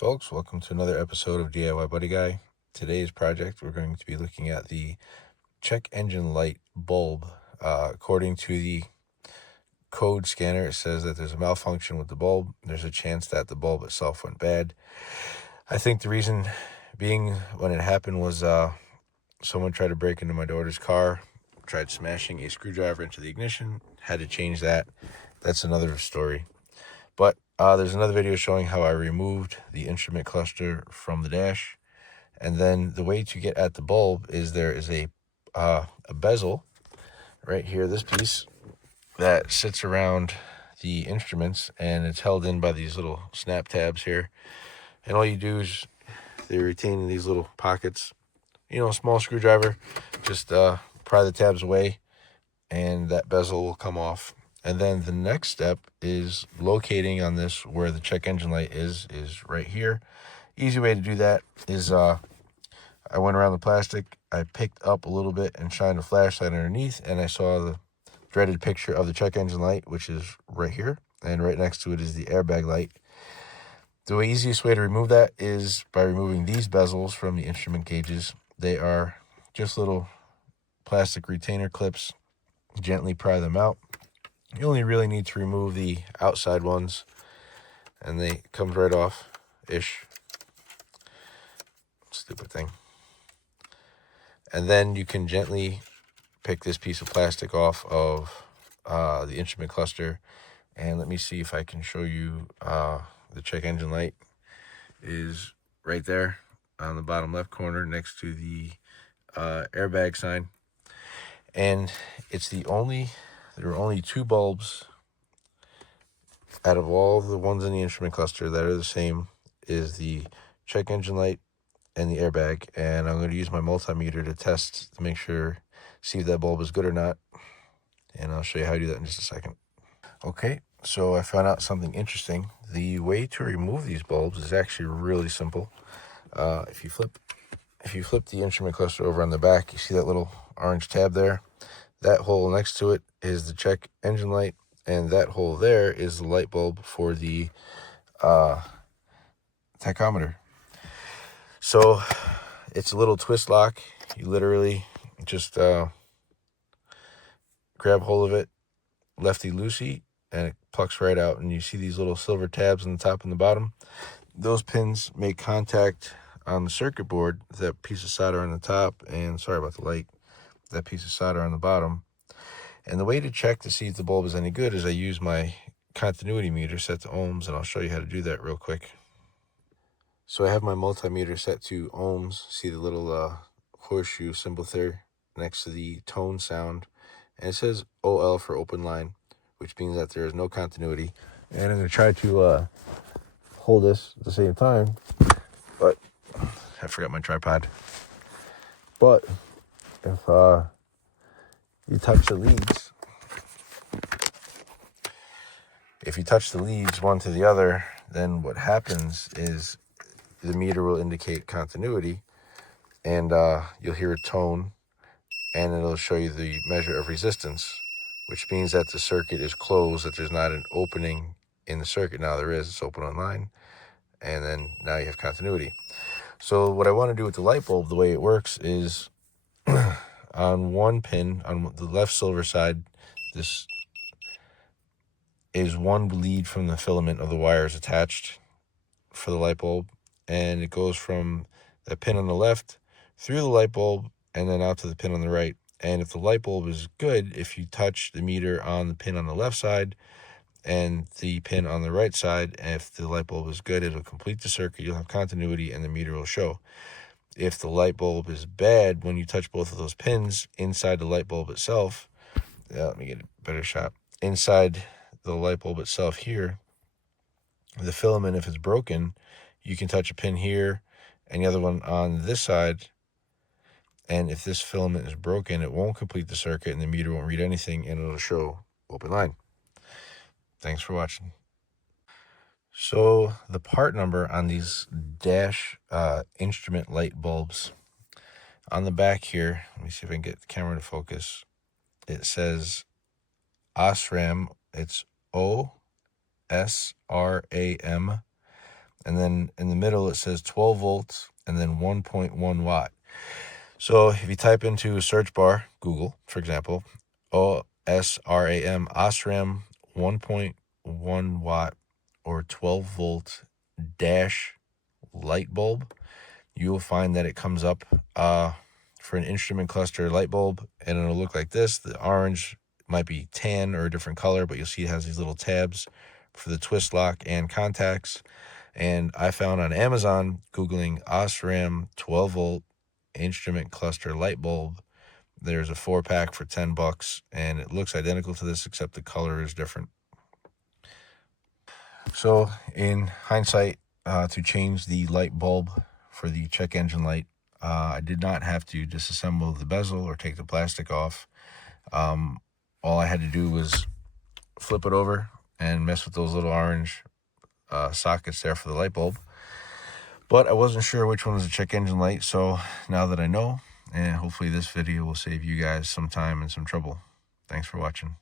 folks, welcome to another episode of DIY Buddy Guy. Today's project, we're going to be looking at the check engine light bulb. According to the code scanner, it says that there's a malfunction with the bulb. There's a chance that the bulb itself went bad. I think the reason being when it happened was someone tried to break into my daughter's car, tried smashing a screwdriver into the ignition, had to change that. That's another story. But there's another video showing how I removed the instrument cluster from the dash. And then the way to get at the bulb is there is a bezel right here, this piece, that sits around the instruments, and it's held in by these little snap tabs here. And all you do is they retain these little pockets. A small screwdriver, just pry the tabs away, and that bezel will come off. And then the next step is locating on this where the check engine light is right here. Easy way to do that is I went around the plastic, I picked up a little bit and shined a flashlight underneath, and I saw the dreaded picture of the check engine light, which is right here, and right next to it is the airbag light. The easiest way to remove that is by removing these bezels from the instrument gauges. They are just little plastic retainer clips. Gently pry them out. You only really need to remove the outside ones, and they come right off-ish. Stupid thing. And then you can gently pick this piece of plastic off of the instrument cluster. And let me see if I can show you the check engine light is right there on the bottom left corner next to the airbag sign. And there are only two bulbs out of all the ones in the instrument cluster that are the same, is the check engine light and the airbag. And I'm going to use my multimeter to test to make sure, see if that bulb is good or not. And I'll show you how to do that in just a second. Okay, so I found out something interesting. The way to remove these bulbs is actually really simple. If you flip the instrument cluster over on the back, you see that little orange tab there? That hole next to it is the check engine light, and that hole there is the light bulb for the tachometer. So it's a little twist lock. You literally just grab hold of it, lefty-loosey, and it plucks right out. And you see these little silver tabs on the top and the bottom. Those pins make contact on the circuit board, that piece of solder on the top, and sorry about the light, that piece of solder on the bottom. And the way to check to see if the bulb is any good is I use my continuity meter set to ohms, and I'll show you how to do that real quick. So I have my multimeter set to ohms. See the little horseshoe symbol there next to the tone sound, and it says OL for open line, which means that there is no continuity. And I'm going to try to hold this at the same time, but I forgot my tripod. But if you touch the leads one to the other, then what happens is the meter will indicate continuity, and you'll hear a tone, and it'll show you the measure of resistance, which means that the circuit is closed, that there's not an opening in the circuit. Now there is, it's open online, and then now you have continuity. So what I want to do with the light bulb, the way it works is on one pin, on the left silver side, this is one lead from the filament of the wires attached for the light bulb, and it goes from the pin on the left through the light bulb and then out to the pin on the right. And if the light bulb is good, if you touch the meter on the pin on the left side and the pin on the right side, if the light bulb is good, it'll complete the circuit, you'll have continuity, and the meter will show. If the light bulb is bad, when you touch both of those pins inside the light bulb itself, let me get a better shot. Inside the light bulb itself here, the filament, if it's broken, you can touch a pin here and the other one on this side, and if this filament is broken, it won't complete the circuit and the meter won't read anything, and it'll show open line. Thanks for watching. So the part number on these dash instrument light bulbs, on the back here, let me see if I can get the camera to focus, it says OSRAM. It's OSRAM and then in the middle it says 12 volts and then 1.1 watt. So if you type into a search bar, Google, for example, OSRAM, OSRAM 1.1 watt or 12 volt dash light bulb, you will find that it comes up for an instrument cluster light bulb, and it'll look like this. The orange might be tan or a different color, but you'll see it has these little tabs for the twist lock and contacts. And I found on Amazon, Googling OSRAM 12 volt instrument cluster light bulb, there's a 4-pack for $10, and it looks identical to this except the color is different. So in hindsight, to change the light bulb for the check engine light, I did not have to disassemble the bezel or take the plastic off. All I had to do was flip it over and mess with those little orange sockets there for the light bulb. But I wasn't sure which one was a check engine light, so now that I know, and hopefully this video will save you guys some time and some trouble. Thanks for watching.